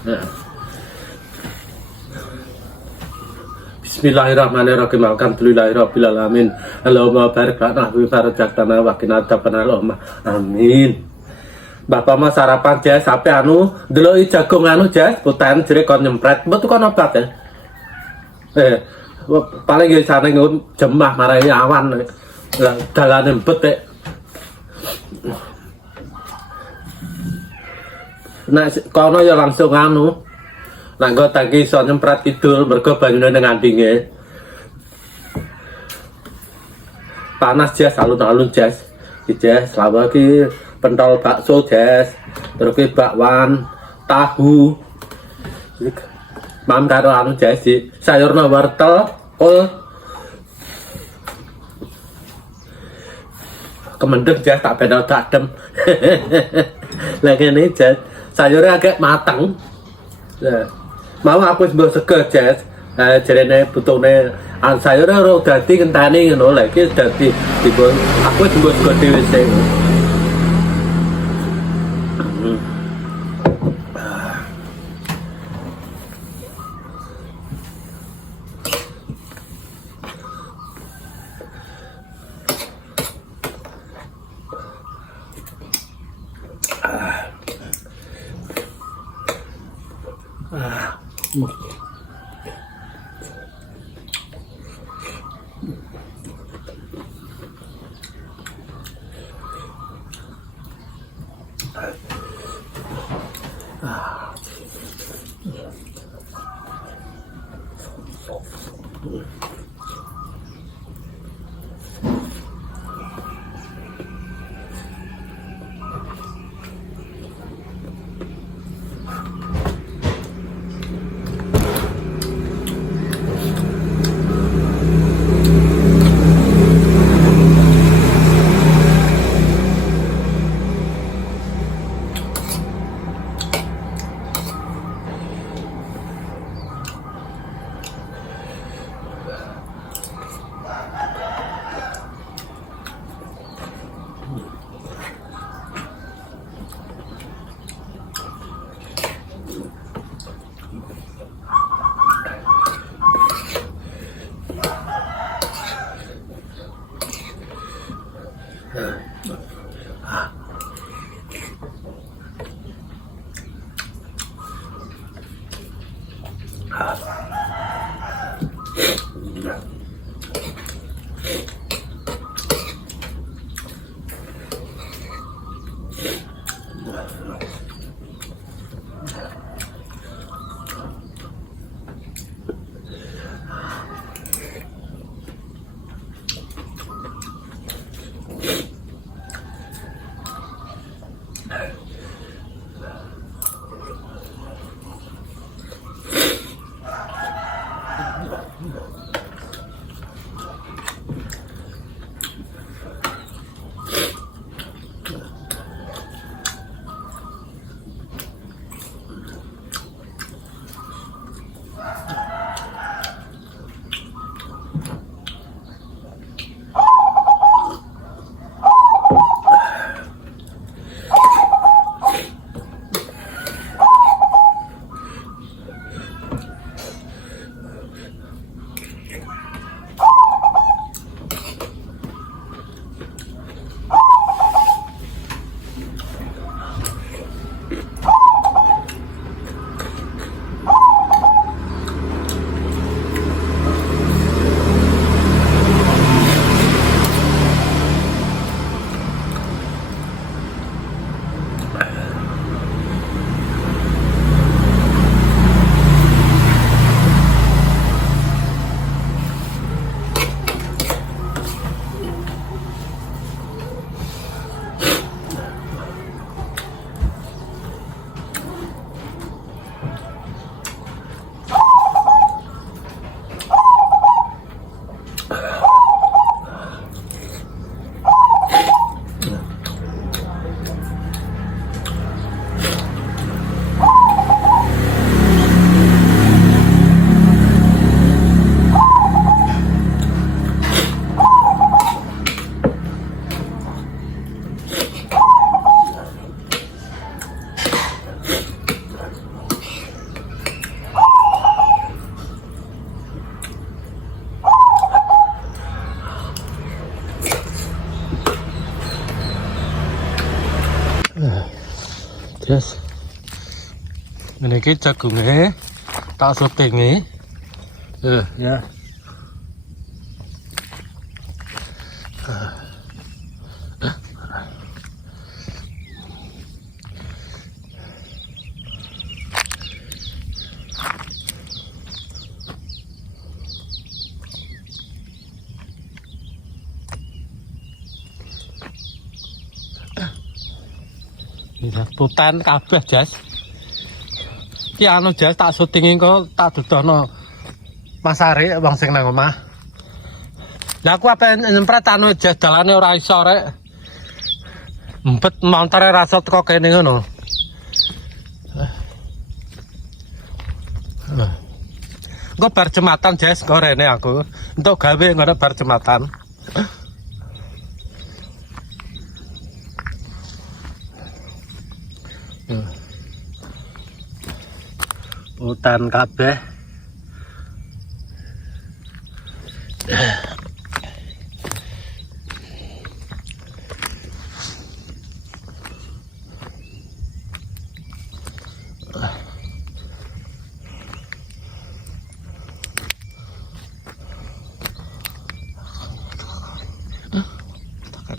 Nah. Bismillahirrahmanirrahim. Alhamdulillahirabbil alamin. Allahumma barik lana fi barakatana wa qina adzabannar. Amin. Bapak mah sarapan Jas, sampe anu ndeloki jagung anu Jas, putan jere kon nyempret. Mbok tukon obat ya. Paling ya sana jemah marai awan. Lah dalane mbet e. Nah, kono ya langsung anu. Nek nggo tangki iso nyempret kidul mergo banyune ning andinge. Panas Jas, alun-alun Jas. Jas, selama iki pentol bakso Jas. Terus ki bakwan, tahu. Mam karo anu Jas, sayurna wortel, kol. Kemendeng Jas tak bedal dadem. Lah kene Jas, sayurnya agak mateng. Nah, mau aku wis mbok sego Jas. Jarene butuhne sayurnya ora dadi kentane ngono lha iki dadi dipun aku wis mbok sego dhewe sing. Ini kita jagungnya tak syutingi. Ya. Putan kabeh jas. Ki anu jas tak syutingi kok tak dudono Mas Ari wong sing nang omah. Lah aku apa nyempret anu jas dalane ora iso rek. Empet montore rasa teko kene ngono. Engko bar jematan jas kok rene aku. Entuk gawe ngono bar jematan. Hutan kabeh.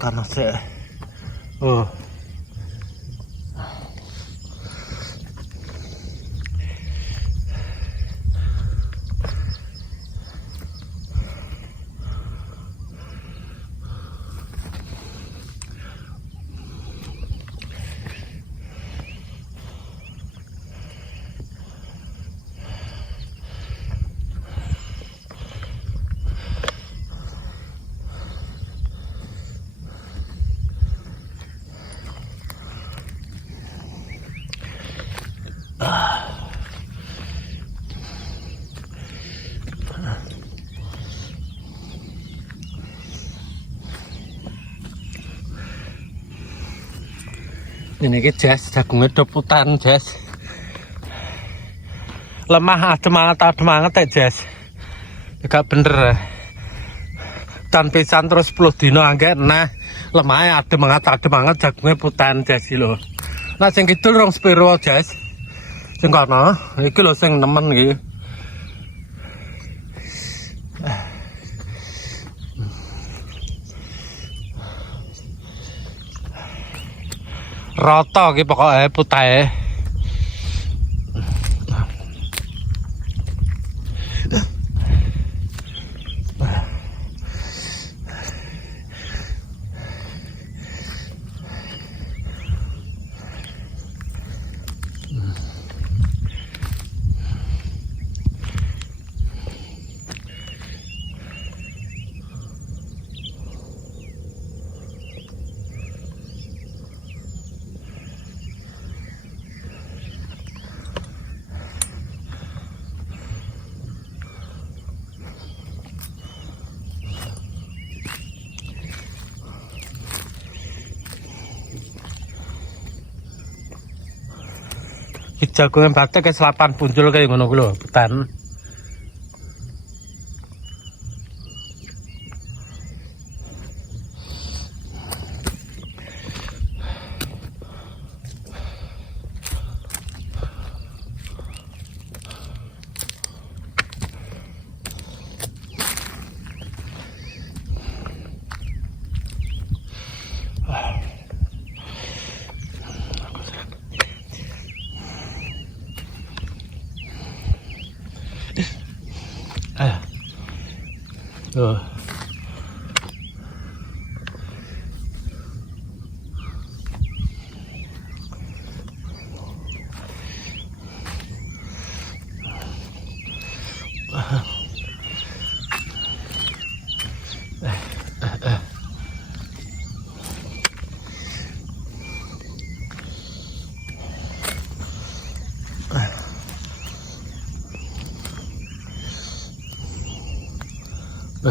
Karena saya ini jas jagungnya doputan jas lemah adem banget ya jas gak bener dan pisan terus 10 dino angget nah lemahnya adem banget jagungnya putan jas lho. Nah sing kidul rong spiro jas sing kono iki lho sing nemen iki. Rata iki pokoke putahe. Jagungan batek ke selapan punjul kayak ngono lho, putan.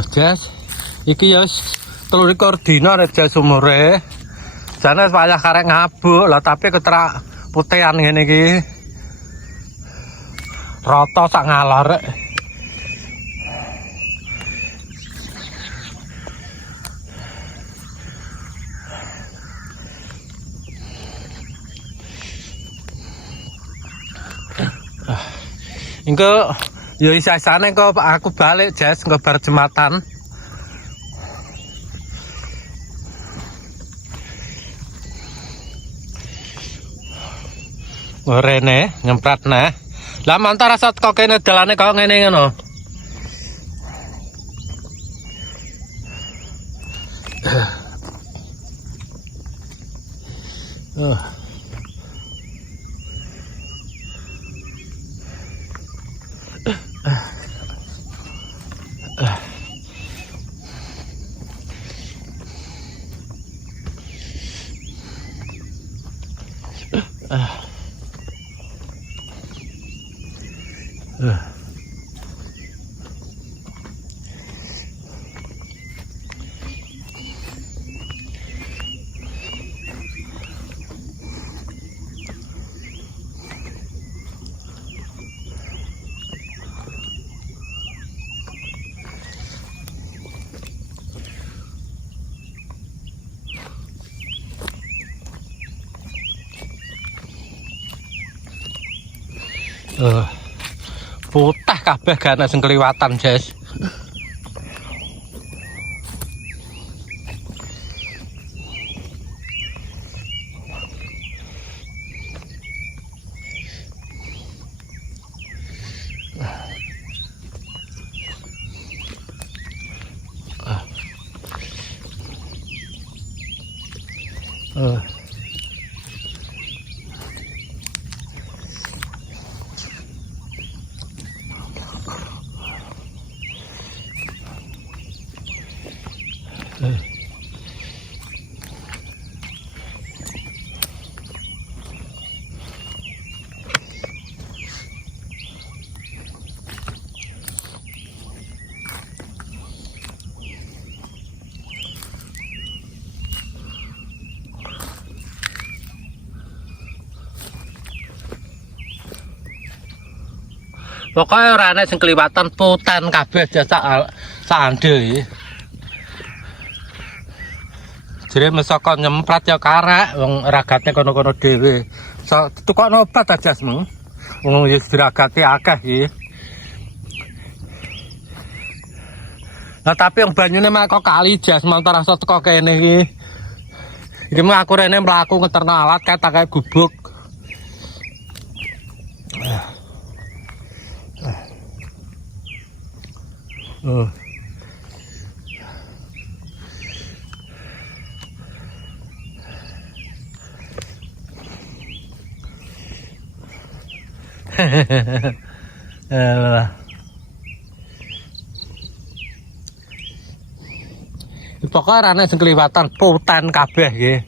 Jas, iki ya 23 dina rek jas umure. Jane payah karek ngabuk lah tapi keterak putehan ngene iki. Rata sak ngalor rek. Engko ya isane kok aku balik Jas engko bar jembatan. Rene nyempratne. Lah mantara sat kok kene dalane kok ngene ngono. Putih kabeh gak ana sing kliwatan, Jas. Pokoknya ora ana sing kliwatan putan kabeh sak ande. Jere mesaka nyemprat ya karek wong ragate kono-kono dhewe. Tukokno obat aja semeng. Wong wis diragate akeh iki. Lah tapi yang banyune mek kok kali Jas montor rasa teko kene iki. Iki mung aku rene mlaku ngeterno alat kayak gubuk. Pokoknya ana sing kliwatan putan kabeh nggih.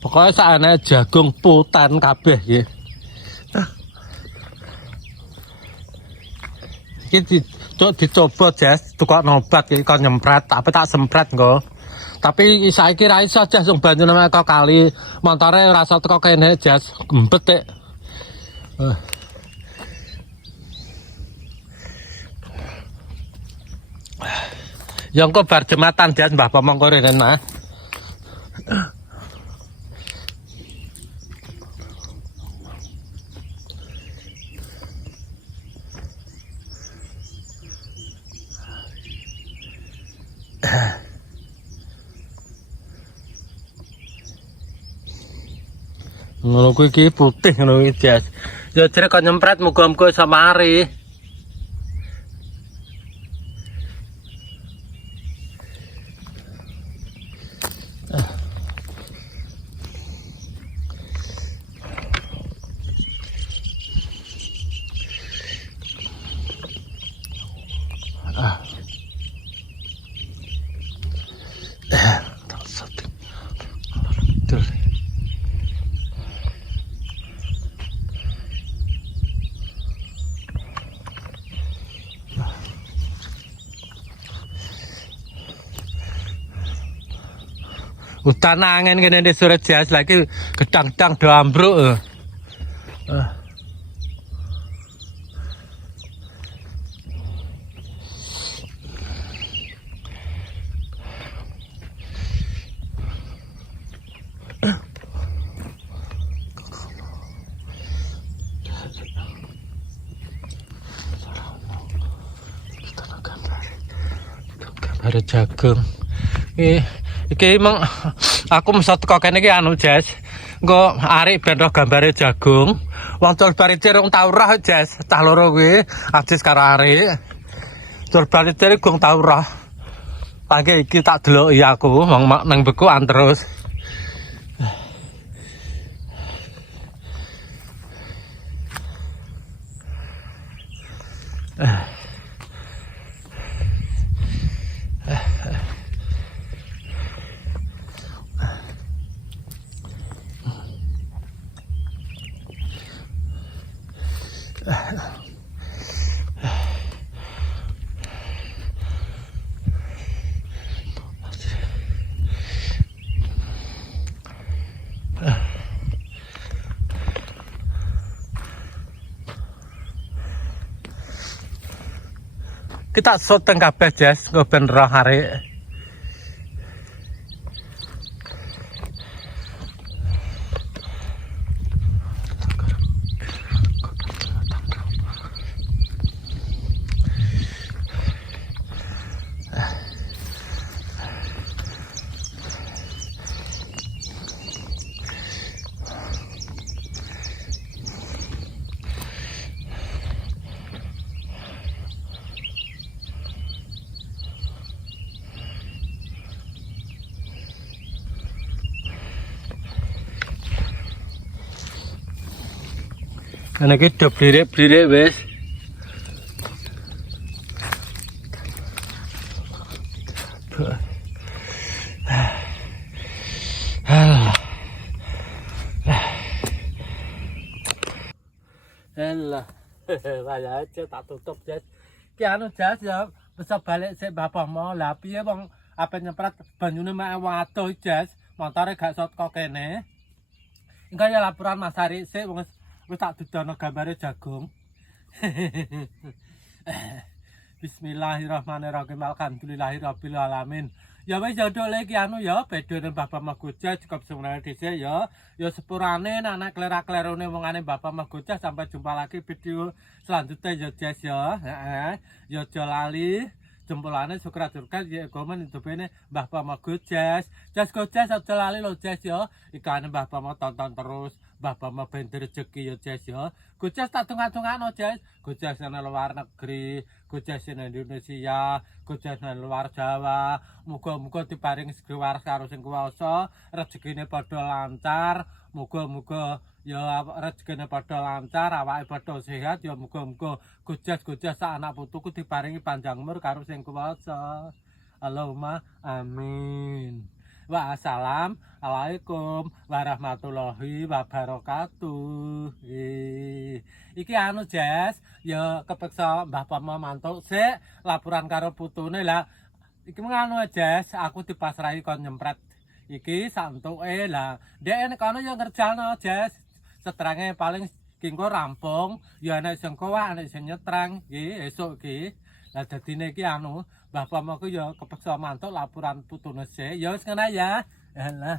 Pokoknya sakane jagung putan kabeh nggih. Iki dicoba Jas, tukok obat iki kon nyempret, tapi tak sempret engko. Tapi saiki ra iso Jas wong banyune mek kali montore rasa teko kene Jas, gembet tik. Ya engko bar jembatan Jas Mbah Pomong rene nah. Ngono kuwi iki putih ngono iki Jas. Ya jere kok nyempret muga-muga iso mari. Hutan angin kene di Surat Jas lagi gedang-gedang do ambruk. Gambar jagung. Iki emang aku mesti teko kene iki anu Jas. Engko arek ben roh gambare jagung. Wong tol barite rong tau roh Jas. Cah loro kuwi Ajis karo arek. Tol barite gong tau roh. Pagi iki tak deloki aku wong nang bekuan terus. Kita syuting kabeh Jas, nggo ben roh arek. Karena kita blirik-blirik wes. Elah, saya aja tak tutup Jas. Ki anu Jas ya bisa balik sik bapak mau lah piye wong apa nyemprat banyune mek wong adoh Jas. Motore gak iso teko kene. Engko ya laporan Mas Ari sik wong wis tak dudono gambare jagung. Bismillahirrahmanirrahim. Alhamdulillahirabbil alamin. Ya wis jodoh lagi anu ya bedone Bapak Magoja cukup sebenarnya dhisik ya. Ya sepurane anak klera-klerone wongane Bapak Magoja sampai jumpa lagi video selanjutnya ya Jas ya. Heeh. Ya aja lali jempolane syukur-syukur ya komen hidupene Mbah Pamagoja. Jas Gojas aja lali lo Jas ya. Ikane Mbah Pama tonton terus. Mbah Pama ben rezeki ya Jas ya. Gojas tak tungak-tungakno Jas. Gojas nang luar negeri, Gojas nang Indonesia, Gojas nang luar Jawa. Muga-muga diparing segawar karo sing kuwasa, rezekine padha lancar. Muga-muga ya rezekine padha lancar, awake padha sehat ya muga-muga Gojas sak anak putuku diparingi panjang umur karo sing kuwasa. Allahumma amin. Wassalamualaikum warahmatullahi wabarakatuh. Iki anu Jas, ya kepeksa Mbah Pama mantuk sik laporan karo putune lah. Iki menganu Jas, aku dipasrahi kon nyempret. Iki santuke lah. Dek nek kono ya ngerjalno Jas. Setrange paling kingko rampung, ya ana sing kowak, ana sing nyetrang iki esuk iki. Lah dadine iki anu, Mbah Pamaku ya kepeksa mantuk laporan putune sik. Ya wis ngene ya. Alah.